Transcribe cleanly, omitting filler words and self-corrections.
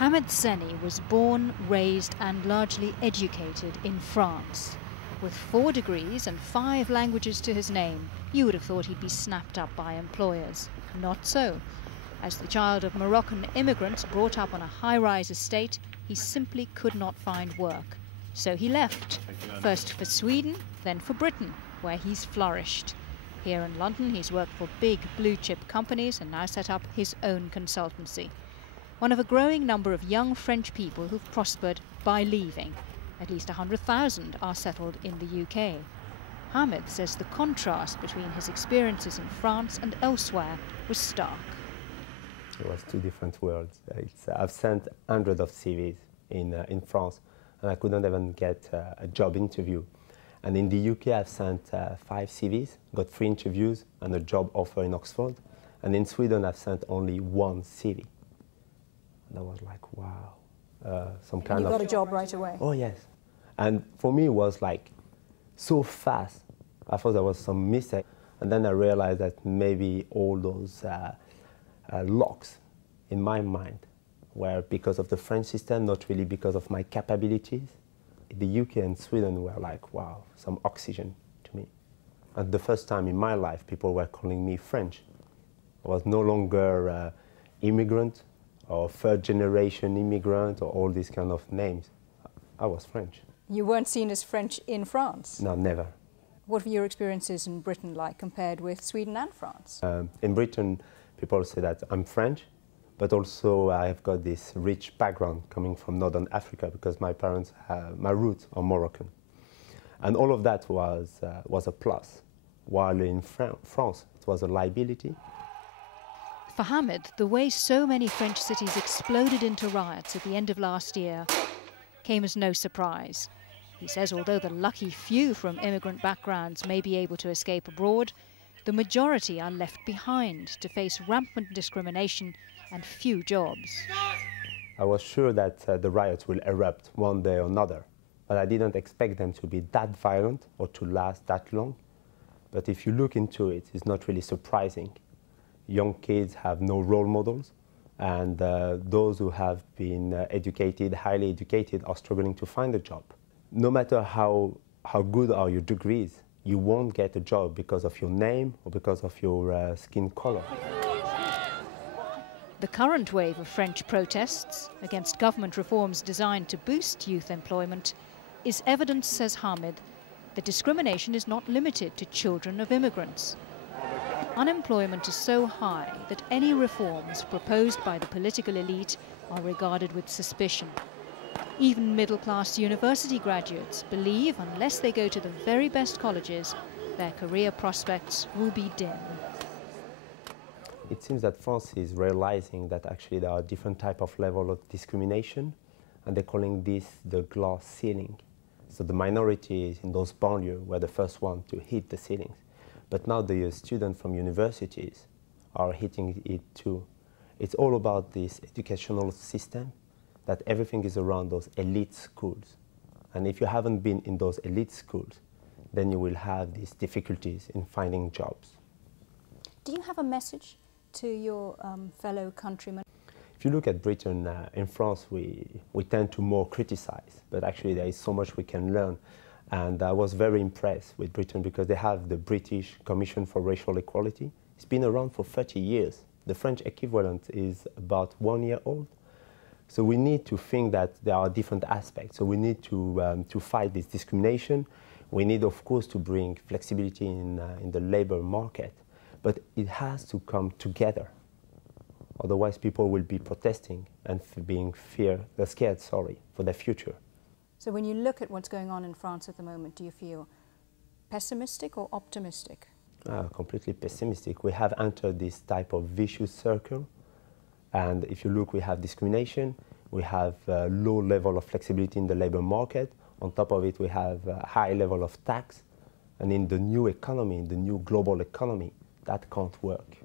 Hamid Senni was born, raised and largely educated in France. With 4 degrees and 5 languages to his name, you would have thought he'd be snapped up by employers. Not so. As the child of Moroccan immigrants brought up on a high-rise estate, he simply could not find work. So he left, first for Sweden, then for Britain, where he's flourished. Here in London, he's worked for big blue-chip companies and now set up his own consultancy. One of a growing number of young French people who've prospered by leaving. At least 100,000 are settled in the UK. Hamid says the contrast between his experiences in France and elsewhere was stark. It was 2 different worlds. I've sent hundreds of CVs in France, and I couldn't even get a job interview. And in the UK, I've sent 5 CVs, got 3 interviews and a job offer in Oxford. And in Sweden, I've sent only 1 CV. And I was like, wow. Some kind of... You got a job right away? Oh, yes. And for me, it was like so fast. I thought there was some mistake. And then I realized that maybe all those locks in my mind were because of the French system, not really because of my capabilities. The UK and Sweden were like, wow, some oxygen to me. And the first time in my life, people were calling me French. I was no longer immigrant or 3rd generation immigrant or all these kind of names. I was French. You weren't seen as French in France? No, never. What were your experiences in Britain like compared with Sweden and France? In Britain, people say that I'm French, but also I've got this rich background coming from Northern Africa because my parents, my roots are Moroccan. And all of that was a plus, while in France it was a liability. For Hamid, the way so many French cities exploded into riots at the end of last year came as no surprise. He says although the lucky few from immigrant backgrounds may be able to escape abroad, the majority are left behind to face rampant discrimination and few jobs. I was sure that the riots will erupt one day or another, but I didn't expect them to be that violent or to last that long. But if you look into it, it's not really surprising. Young kids have no role models, and those who have been educated, highly educated, are struggling to find a job. No matter how good are your degrees, you won't get a job because of your name or because of your skin color. The current wave of French protests against government reforms designed to boost youth employment is evidence, says Hamid, that discrimination is not limited to children of immigrants. Unemployment is so high that any reforms proposed by the political elite are regarded with suspicion. Even middle-class university graduates believe unless they go to the very best colleges, their career prospects will be dim. It seems that France is realizing that actually there are different types of level of discrimination, and they're calling this the glass ceiling. So the minorities in those banlieues were the first one to hit the ceilings. But now the students from universities are hitting it too. It's all about this educational system, that everything is around those elite schools. And if you haven't been in those elite schools, then you will have these difficulties in finding jobs. Do you have a message to your fellow countrymen? If you look at Britain, in France, we tend to more criticize, but actually there is so much we can learn. And I was very impressed with Britain because they have the British Commission for Racial Equality. It's been around for 30 years. The French equivalent is about 1 year old. So we need to think that there are different aspects. So we need to fight this discrimination. We need, of course, to bring flexibility in the labor market. But it has to come together. Otherwise, people will be protesting and being scared for their future. So when you look at what's going on in France at the moment, do you feel pessimistic or optimistic? Completely pessimistic. We have entered this type of vicious circle. And if you look, we have discrimination, we have a low level of flexibility in the labor market. On top of it, we have a high level of tax. And in the new economy, in the new global economy, that can't work.